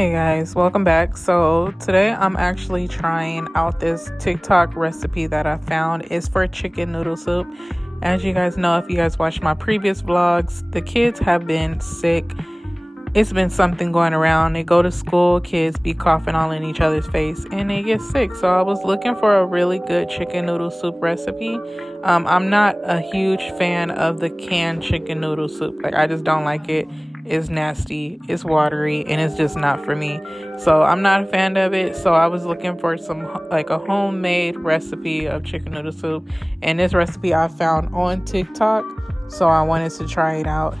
Hey guys, welcome back. So today I'm actually trying out this TikTok recipe that I found. It's for chicken noodle soup. As you guys know, if you guys watched my previous vlogs, the kids have been sick. It's been something going around. They go to school, kids be coughing all in each other's face, and they get sick. So I was looking for a really good chicken noodle soup recipe. I'm not a huge fan of the canned chicken noodle soup. I just don't like it. It's nasty, it's watery, and it's just not for me. So I'm not a fan of it. So I was looking for a homemade recipe of chicken noodle soup, and this recipe I found on TikTok. So I wanted to try it out.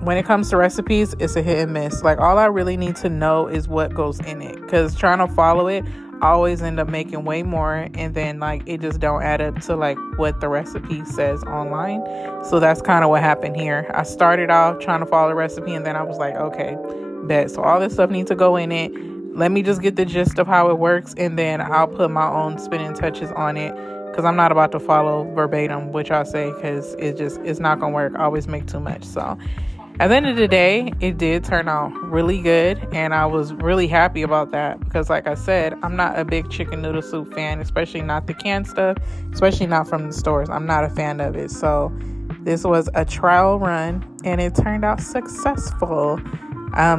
When it comes to recipes, it's a hit and miss. All I really need to know is what goes in it, because trying to follow it, I always end up making way more, and then it just don't add up to what the recipe says online. So that's kind of what happened here. I started off trying to follow the recipe, and then I was like, okay, bet. So all this stuff needs to go in it. Let me just get the gist of how it works, and then I'll put my own spinning touches on it, because I'm not about to follow verbatim what y'all say, because it's not gonna work. I always make too much. So at the end of the day, it did turn out really good, and I was really happy about that because, like I said, I'm not a big chicken noodle soup fan, especially not the canned stuff, especially not from the stores. I'm not a fan of it. So this was a trial run, and it turned out successful.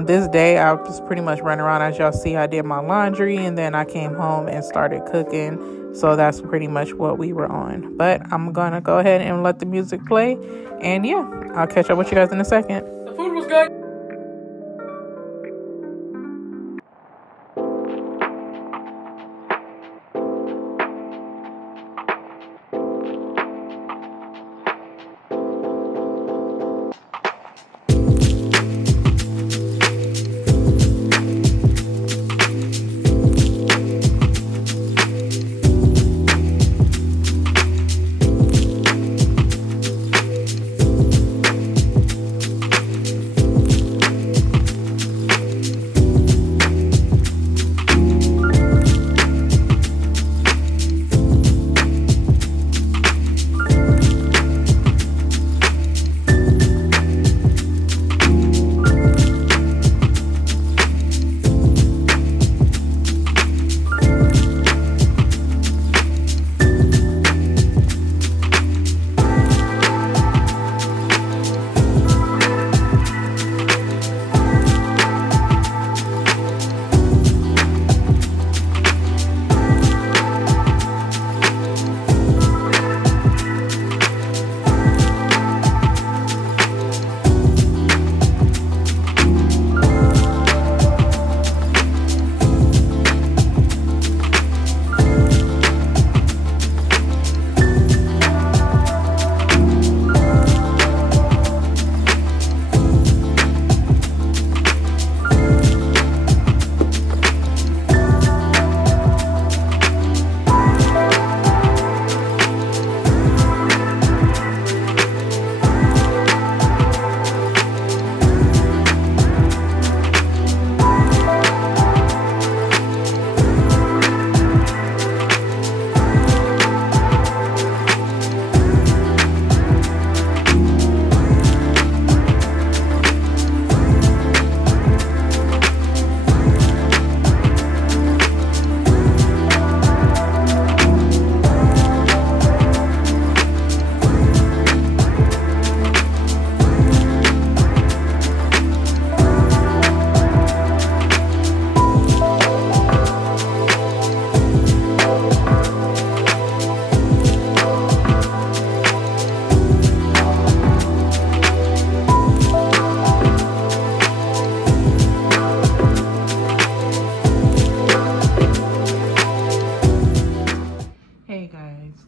This day, I was pretty much running around. As y'all see, I did my laundry, and then I came home and started cooking. So that's pretty much what we were on. But I'm going to go ahead and let the music play. And yeah, I'll catch up with you guys in a second. The food was good.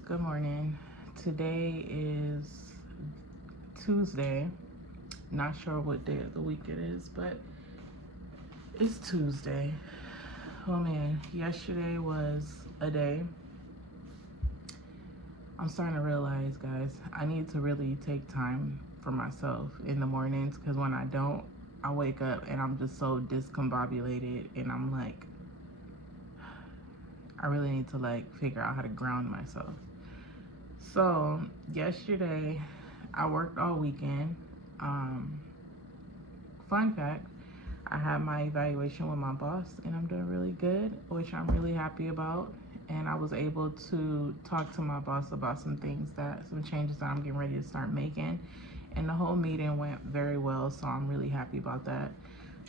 Good morning. Today is Tuesday. Not sure what day of the week it is, but it's Tuesday. Oh man, yesterday was a day. I'm starting to realize, guys, I need to really take time for myself in the mornings, because when I don't, I wake up and I'm just so discombobulated, and I'm like, I really need to figure out how to ground myself. So yesterday I worked all weekend. Fun fact, I had my evaluation with my boss and I'm doing really good, which I'm really happy about. And I was able to talk to my boss about some changes that I'm getting ready to start making. And the whole meeting went very well, so I'm really happy about that.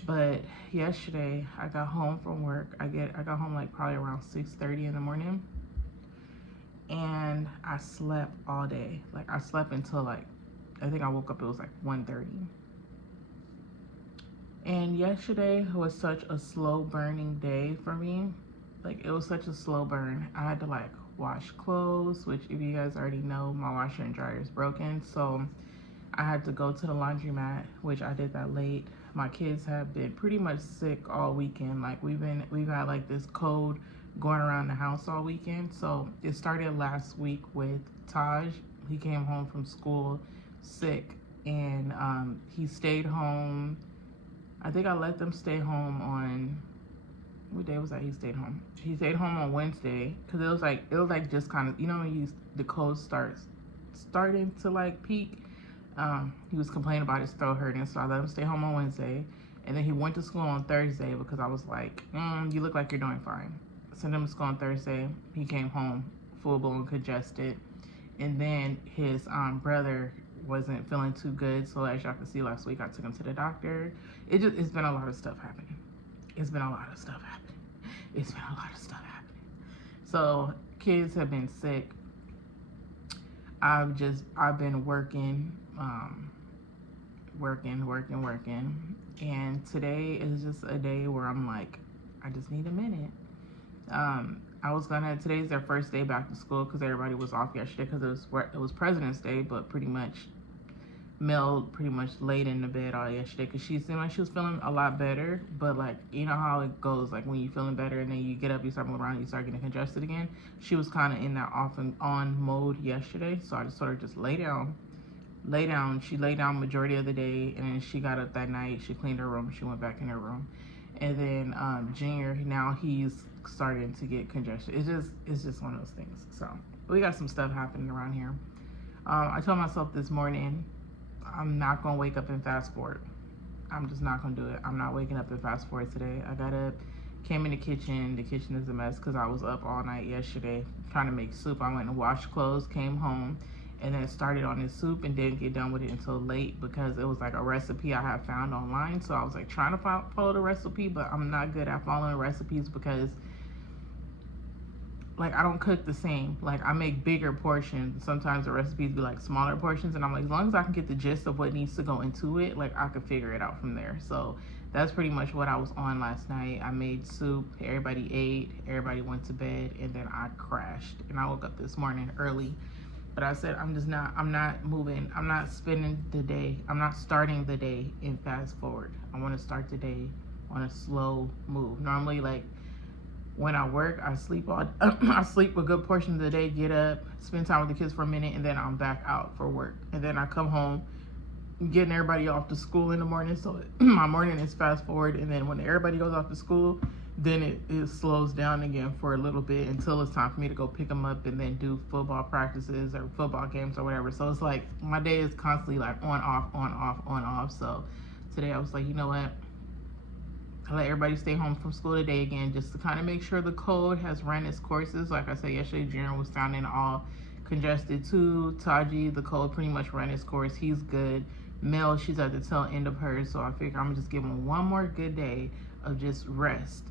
But yesterday I got home from work. I got home like probably around 6:30 in the morning, and I slept all day. Like I slept until like I think I woke up, it was like 1:30. And yesterday was such a slow burning day for me. Like it was such a slow burn. I had to like wash clothes, which if you guys already know, my washer and dryer is broken. So I had to go to the laundromat, which I did that late. My kids have been pretty much sick all weekend. Like we've got like this cold going around the house all weekend. So it started last week with Taj. He came home from school sick, and he stayed home. I think I let them stay home on, what day was that he stayed home? He stayed home on Wednesday because it was like just kind of, you know, when the cold starting to like peak. He was complaining about his throat hurting, so I let him stay home on Wednesday, and then he went to school on Thursday because I was like, you look like you're doing fine. Sent him to school on Thursday. He came home full blown congested, and then his brother wasn't feeling too good. So as y'all can see, last week I took him to the doctor. It's been a lot of stuff happening. So kids have been sick. I've been working, and today is just a day where I'm like, I just need a minute. Today's their first day back to school because everybody was off yesterday because it was President's Day, but Mel pretty much laid in the bed all yesterday because she seemed like she was feeling a lot better, but like, you know how it goes, like when you're feeling better and then you get up, you start moving around, you start getting congested again. She was kind of in that off and on mode yesterday, so I just told her just lay down. She lay down majority of the day, and then she got up that night, she cleaned her room, she went back in her room. And then Junior, now he's starting to get congestion. It's just one of those things. So we got some stuff happening around here. I told myself this morning, I'm not gonna wake up and fast forward. I'm just not gonna do it. I'm not waking up and fast forward today. I got up, came in the kitchen. The kitchen is a mess because I was up all night yesterday trying to make soup. I went and washed clothes, came home, and then started on this soup and didn't get done with it until late because it was like a recipe I had found online. So I was like trying to follow the recipe, but I'm not good at following recipes because like I don't cook the same. Like I make bigger portions. Sometimes the recipes be like smaller portions, and I'm like, as long as I can get the gist of what needs to go into it, like I could figure it out from there. So that's pretty much what I was on last night. I made soup, everybody ate, everybody went to bed, and then I crashed. And I woke up this morning early. But I said I'm not moving. I'm not spending the day. I'm not starting the day in fast forward. I want to start the day on a slow move. Normally, like when I work, I sleep a good portion of the day, get up, spend time with the kids for a minute, and then I'm back out for work. And then I come home, getting everybody off to school in the morning. So my morning is fast forward, and then when everybody goes off to school, then it slows down again for a little bit until it's time for me to go pick them up and then do football practices or football games or whatever. So it's like my day is constantly like on, off. So today I was like, you know what? I let everybody stay home from school today again just to kind of make sure the cold has run its courses. Like I said yesterday, Junior was sounding all congested too. Taji, the cold pretty much ran its course. He's good. Mel, she's at the tail end of hers. So I figure I'm going to just give him one more good day of just rest.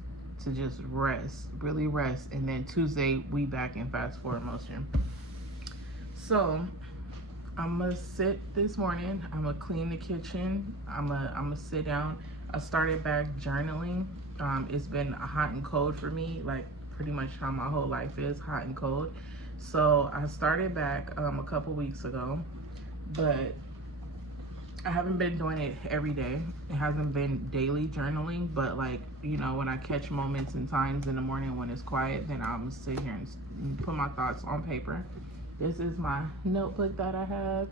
Really rest. And then Tuesday, we back in fast forward motion. So I'm going to sit this morning. I'm going to clean the kitchen. I'm going to sit down. I started back journaling. It's been hot and cold for me, like pretty much how my whole life is, hot and cold. So I started back a couple weeks ago, but I haven't been doing it every day. It hasn't been daily journaling, but like, you know, when I catch moments and times in the morning when it's quiet, then I'm gonna sit here and put my thoughts on paper. This is my notebook that I have.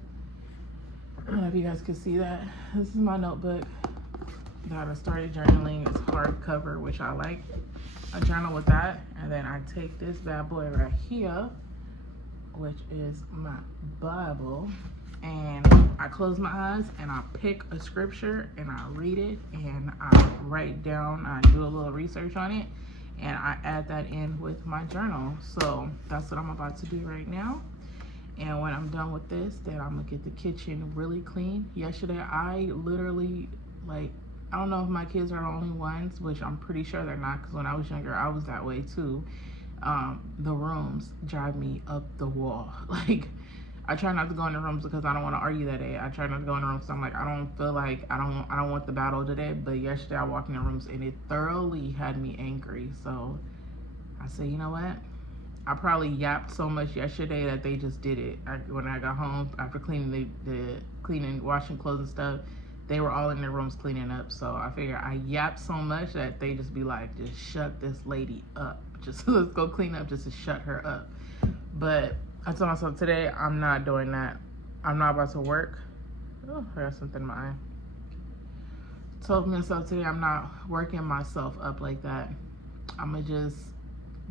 I don't know if you guys can see that. This is my notebook that I started journaling. It's hardcover, which I like. I journal with that, and then I take this bad boy right here, which is my Bible, and I close my eyes and I pick a scripture and I read it and I write down, I do a little research on it, and I add that in with my journal. So that's what I'm about to do right now. And when I'm done with this, then I'm gonna get the kitchen really clean. Yesterday, I literally, like, I don't know if my kids are the only ones, which I'm pretty sure they're not, because when I was younger, I was that way too. The rooms drive me up the wall. Like, I try not to go in the rooms because I don't want to argue that day. I try not to go in the rooms because I'm like, I don't feel like, I don't want the battle today. But yesterday, I walked in the rooms and it thoroughly had me angry. So I said, you know what? I probably yapped so much yesterday that they just did it. When I got home after cleaning the cleaning, washing clothes and stuff, they were all in their rooms cleaning up. So I figured I yapped so much that they just be like, just shut this lady up. Just let's go clean up just to shut her up. But I told myself today I'm not doing that. I'm not about to work. Oh, I got something in my eye. Told myself today I'm not working myself up like that. I'ma just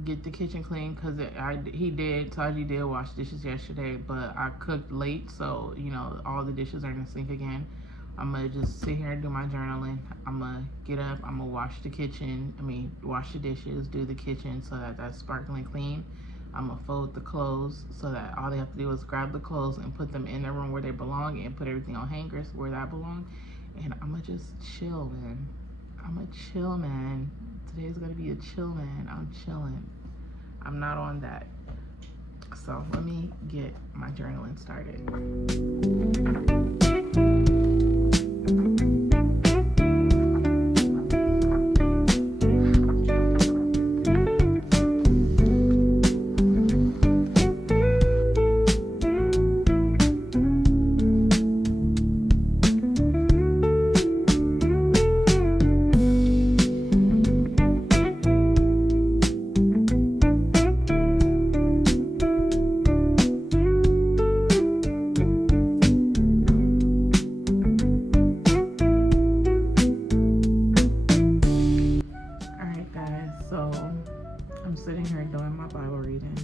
get the kitchen clean, because Taji did wash dishes yesterday, but I cooked late, so you know all the dishes are in the sink again. I'm gonna just sit here and do my journaling. I'm gonna get up, I'm gonna wash the dishes, do the kitchen so that that's sparkling clean. I'm gonna fold the clothes so that all they have to do is grab the clothes and put them in the room where they belong, and put everything on hangers where that belong. And I'm gonna just chill, man. I'm a chill man. Today's gonna be a chill man. I'm chilling. I'm not on that. So let me get my journaling started. Sitting here doing my Bible reading,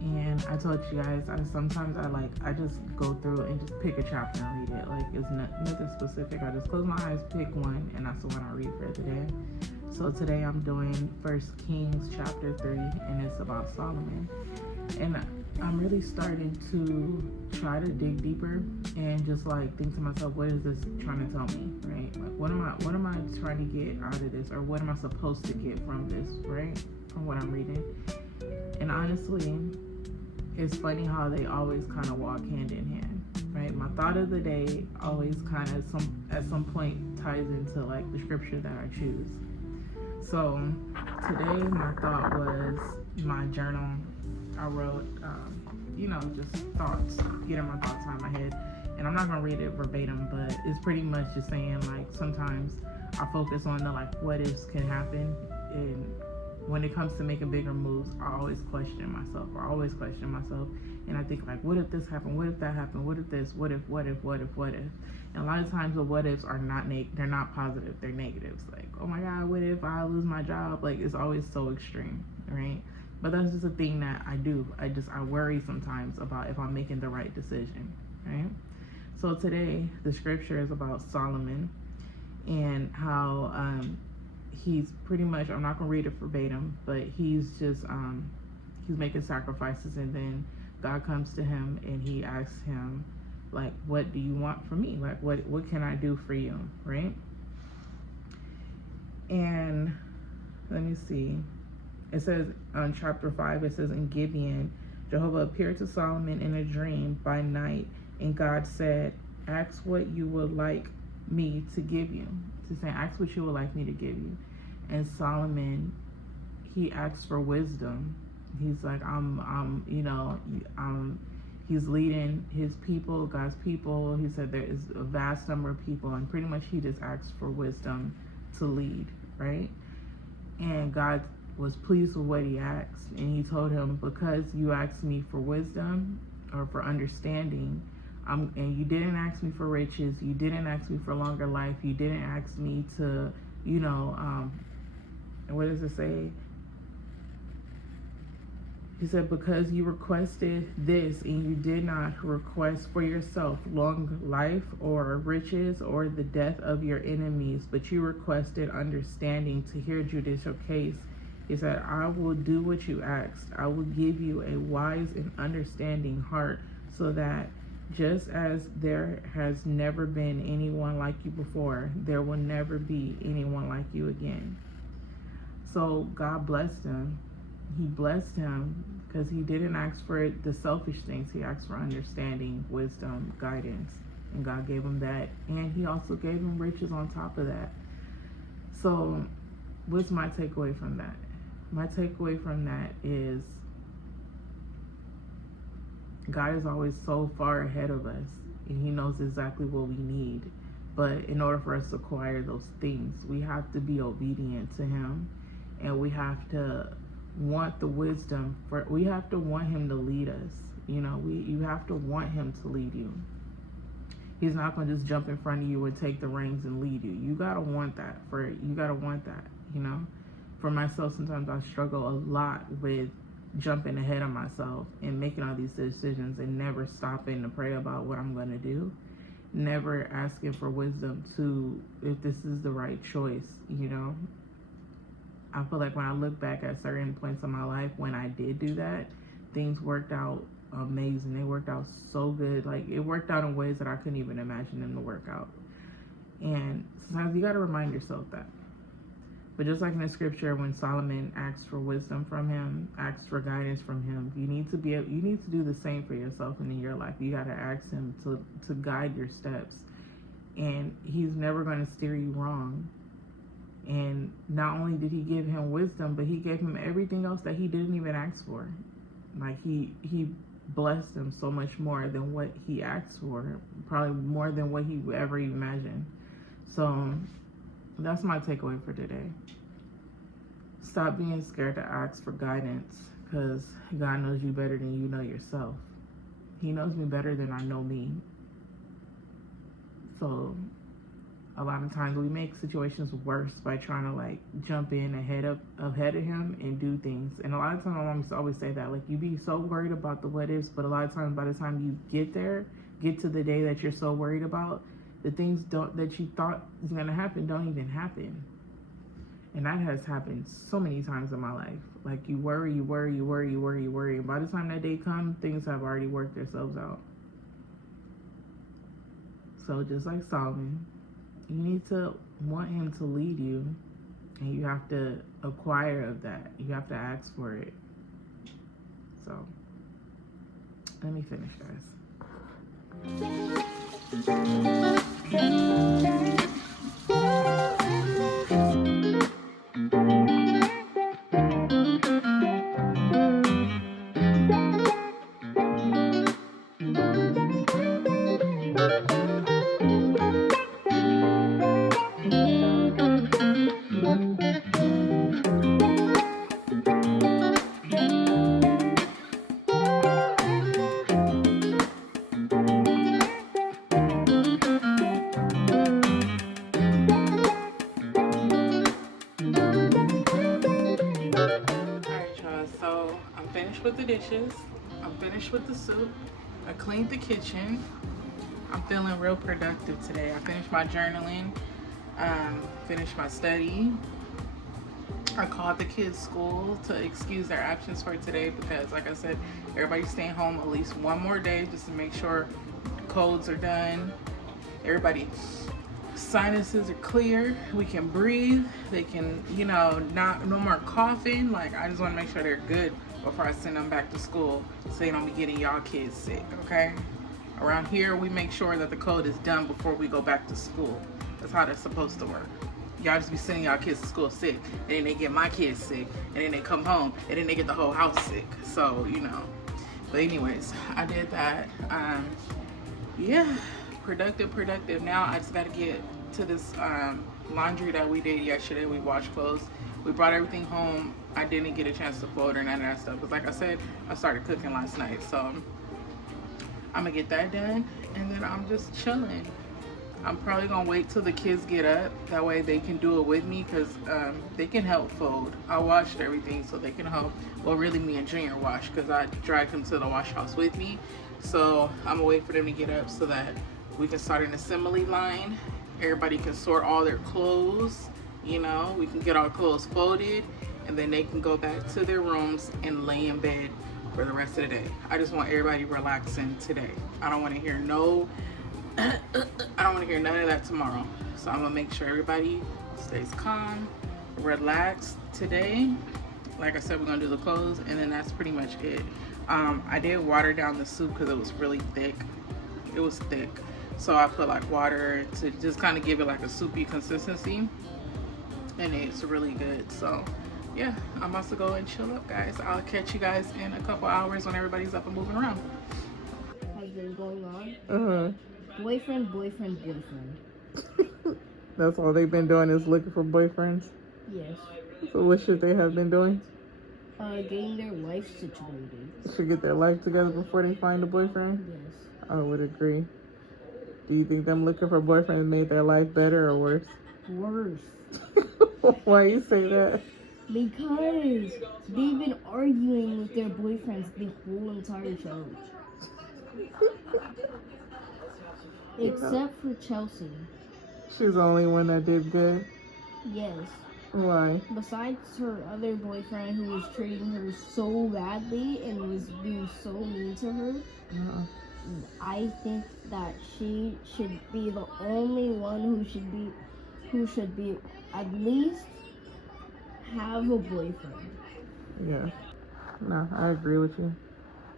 and I told you guys sometimes I just go through and just pick a chapter and read it. Like, it's nothing specific. I just close my eyes, pick one, and that's the one I read for today. So today I'm doing 1 Kings chapter 3, and it's about Solomon. And I'm really starting to try to dig deeper and just like think to myself, what is this trying to tell me, right? Like, what am I trying to get out of this, or what am I supposed to get from this, right? From what I'm reading. And honestly, it's funny how they always kind of walk hand in hand, right? My thought of the day always kind of at some point ties into like the scripture that I choose. So today my thought was my journal. I wrote, just thoughts, getting my thoughts out of my head. And I'm not gonna read it verbatim, but it's pretty much just saying, like, sometimes I focus on the like what ifs can happen, and when it comes to making bigger moves, I always question myself, and I think, like, what if this happened? What if that happened? What if this? What if? And a lot of times the what ifs are they're not positive, they're negatives. Like, oh my God, what if I lose my job? Like, it's always so extreme, right? But that's just a thing that I do. I worry sometimes about if I'm making the right decision, right? So today, the scripture is about Solomon and how, he's pretty much, I'm not gonna read it verbatim, but he's just he's making sacrifices, and then God comes to him and he asks him, like, what do you want from me? Like, what can I do for you, right? And let me see, it says on chapter 5, it says, in Gibeon, Jehovah appeared to Solomon in a dream by night, and God said, ask what you would like me to give you. To say, ask what you would like me to give you. And Solomon, he asks for wisdom. He's like, he's leading his people, God's people. He said there is a vast number of people, and pretty much he just asks for wisdom to lead, right? And God was pleased with what he asked, and he told him, because you asked me for wisdom or for understanding, and you didn't ask me for riches, you didn't ask me for longer life, you didn't ask me to, what does it say? He said, because you requested this and you did not request for yourself long life or riches or the death of your enemies, but you requested understanding to hear judicial case. He said, I will do what you asked. I will give you a wise and understanding heart, so that just as there has never been anyone like you before, there will never be anyone like you again. So God blessed him. He blessed him because he didn't ask for the selfish things. He asked for understanding, wisdom, guidance, and God gave him that. And he also gave him riches on top of that. So what's my takeaway from that? My takeaway from that is God is always so far ahead of us, and he knows exactly what we need. But in order for us to acquire those things, we have to be obedient to him, and we have to want the wisdom. We have to want him to lead us. You have to want him to lead you. He's not going to just jump in front of you and take the reins and lead you. You got to want that. For myself, sometimes I struggle a lot with jumping ahead of myself and making all these decisions and never stopping to pray about what I'm going to do. Never asking for wisdom if this is the right choice, I feel like when I look back at certain points in my life when I did do that, things worked out amazing. They worked out so good. Like, it worked out in ways that I couldn't even imagine them to work out. And sometimes you got to remind yourself that. But just like in the scripture, when Solomon asked for wisdom from him, asked for guidance from him, you need to do the same for yourself and in your life. You got to ask him to guide your steps. And he's never going to steer you wrong. And not only did he give him wisdom, but he gave him everything else that he didn't even ask for. Like, he blessed him so much more than what he asked for, probably more than what he ever imagined. So that's my takeaway for today. Stop being scared to ask for guidance, because God knows you better than you know yourself. He knows me better than I know me. So a lot of times we make situations worse by trying to jump in ahead of him and do things. And a lot of times my mom used to always say that, you be so worried about the what ifs, but a lot of times by the time you get to the day that you're so worried about, the things that you thought is going to happen don't even happen. And that has happened so many times in my life. You worry. And by the time that day comes, things have already worked themselves out. So just like Solomon, you need to want him to lead you, and you have to acquire of that. You have to ask for it. So let me finish, guys. With the dishes, I'm finished with the soup, I cleaned the kitchen. I'm feeling real productive today. I finished my journaling, finished my study. I called the kids' school to excuse their absence for today because, like I said, everybody's staying home at least one more day just to make sure codes are done. Everybody sinuses are clear, we can breathe, they can, no more coughing. I just want to make sure they're good before I send them back to school so they don't be getting y'all kids sick, okay? Around here, we make sure that the code is done before we go back to school. That's how that's supposed to work. Y'all just be sending y'all kids to school sick, and then they get my kids sick, and then they come home, and then they get the whole house sick. So, But anyways, I did that. Yeah, productive. Now I just got to get to this laundry that we did yesterday. We washed clothes. We brought everything home. I didn't get a chance to fold or none of that stuff. Because like I said, I started cooking last night. So I'm going to get that done. And then I'm just chilling. I'm probably gonna wait till the kids get up. That way they can do it with me, because they can help fold. I washed everything so they can help. Well, really me and Junior wash, because I dragged them to the wash house with me. So I'm gonna wait for them to get up so that we can start an assembly line. Everybody can sort all their clothes. You know, we can get our clothes folded, and then they can go back to their rooms and lay in bed for the rest of the day. I just want everybody relaxing today. I don't want to hear I don't want to hear none of that tomorrow. So I'm gonna make sure everybody stays calm, relaxed today. Like I said, we're gonna do the clothes, and then that's pretty much it. I did water down the soup because it was really thick. It was thick, so I put like water to just kind of give it like a soupy consistency, and it's really good. So yeah, I'm about to go and chill up, guys. I'll catch you guys in a couple hours when everybody's up and moving around. Has been going on. Boyfriend. That's all they've been doing, is looking for boyfriends? Yes. So what should they have been doing? Getting their life situated. Should get their life together before they find a boyfriend? Yes. I would agree. Do you think them looking for boyfriends made their life better or worse? Worse. Why you say that? Because they've been arguing with their boyfriends the whole entire show. Except for Chelsea. She's the only one that did good? Yes. Why? Besides her other boyfriend who was treating her so badly and was being so mean to her, I think that she should be the only one who should be at least have a boyfriend. Yeah. No, I agree with you.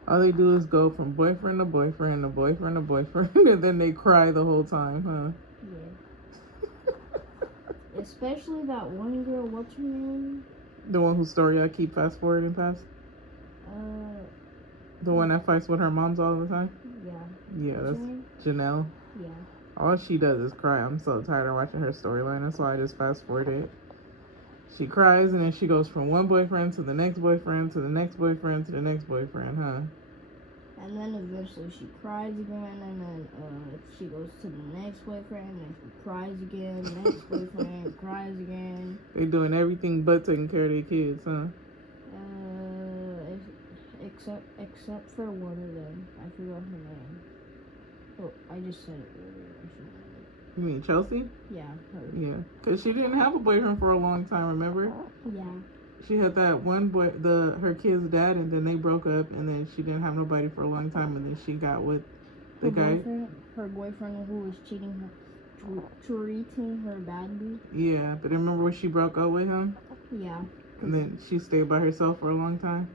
All they do is go from boyfriend to boyfriend to boyfriend to boyfriend, and then they cry the whole time, huh? Yeah. Especially that one girl, what's her name? The one whose story I keep fast forwarding past? The one that fights with her moms all the time? Yeah. Yeah, that's Janelle. Yeah. All she does is cry. I'm so tired of watching her storyline. That's why I just fast forward it. She cries, and then she goes from one boyfriend to the next boyfriend to the next boyfriend to the next boyfriend, huh? And then eventually she cries again, and then she goes to the next boyfriend, and then she cries again, next boyfriend, cries again. They doing everything but taking care of their kids, huh? Except for one of them. I forgot her name. Oh, I just said it earlier. You mean Chelsea? Yeah, her. Yeah, because she didn't have a boyfriend for a long time, remember? Yeah. She had that one boy, her kid's dad, and then they broke up, and then she didn't have nobody for a long time, and then she got with the guy. Her boyfriend who was treating her badly. Yeah, but remember when she broke up with him? Yeah. And then she stayed by herself for a long time?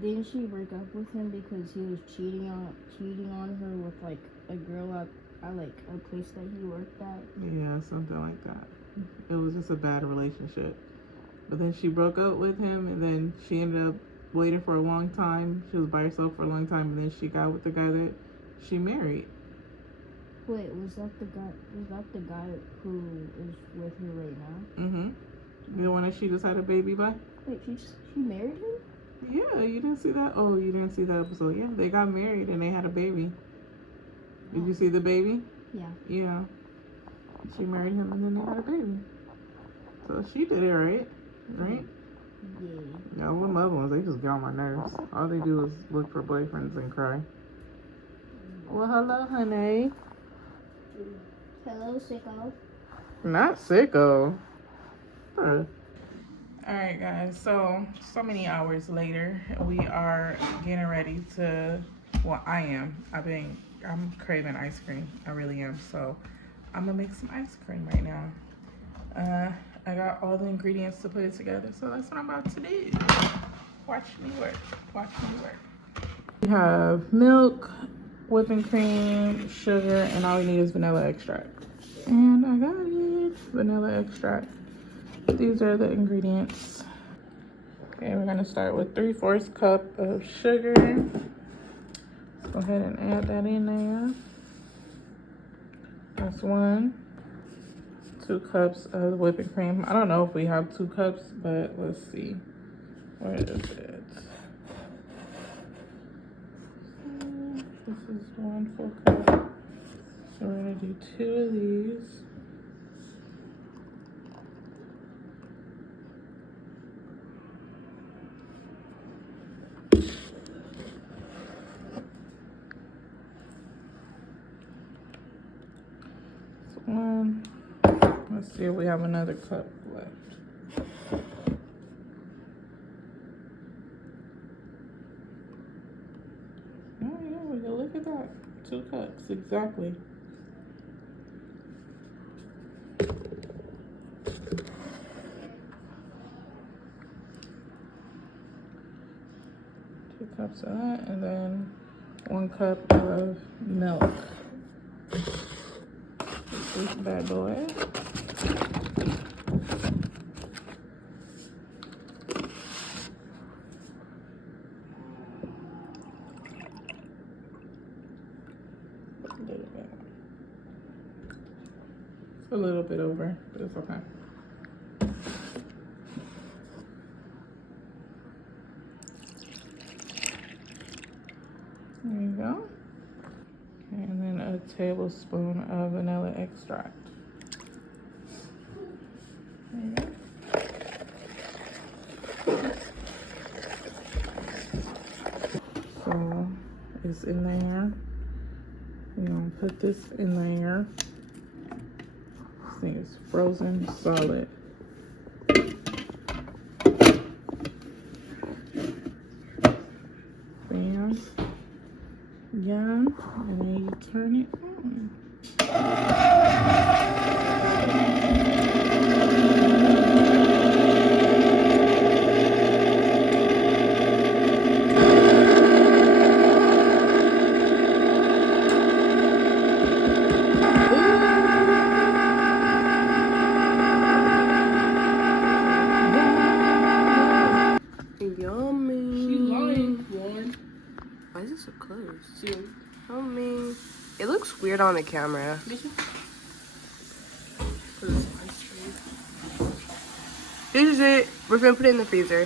Didn't she break up with him because he was cheating on her with like a girl at like a place that he worked at? Yeah, something like that. It was just a bad relationship. But then she broke up with him, and then she ended up waiting for a long time. She was by herself for a long time, and then she got with the guy that she married. Wait, was that the guy who is with her right now? Mm-hmm. The one that she just had a baby by? Wait, she married him? Yeah, you didn't see that? Oh, you didn't see that episode. Yeah, they got married and they had a baby. Did you see the baby? Yeah. Yeah. She married him and then they had a baby. So she did it right. Right? Yeah. Yeah, all them other ones, they just get on my nerves. All they do is look for boyfriends and cry. Well, hello, honey. Hello, sicko. Not sicko. Alright, guys, so many hours later, we are getting ready to, well, I'm craving ice cream. I really am. So I'm gonna make some ice cream right now. I got all the ingredients to put it together, so that's what I'm about to do. Watch me work. We have milk, whipping cream, sugar, and all we need is vanilla extract. And I got it, vanilla extract. These are the ingredients. Okay, we're gonna start with 3/4 cup of sugar. Let's go ahead and add that in there. That's 1. 2 cups of whipping cream. I don't know if we have 2 cups, but let's see. Where is it? This is 1 full cup. So we're gonna do 2 of these. One. Let's see if we have another cup left. Oh yeah, we can look at that. 2 cups, exactly. Two cups of that, and then 1 cup of milk. This bad boy. A little bit over, but it's okay. There you go. Okay, and then a tablespoon of vanilla extract. There you go. So it's in there. We're gonna put this in there. This thing is frozen solid. Bam. Yum. And then you turn it on. So close. I mean, it looks weird on the camera. This is it. We're gonna put it in the freezer.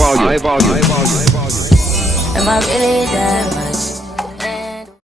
High volume. Am I really that much?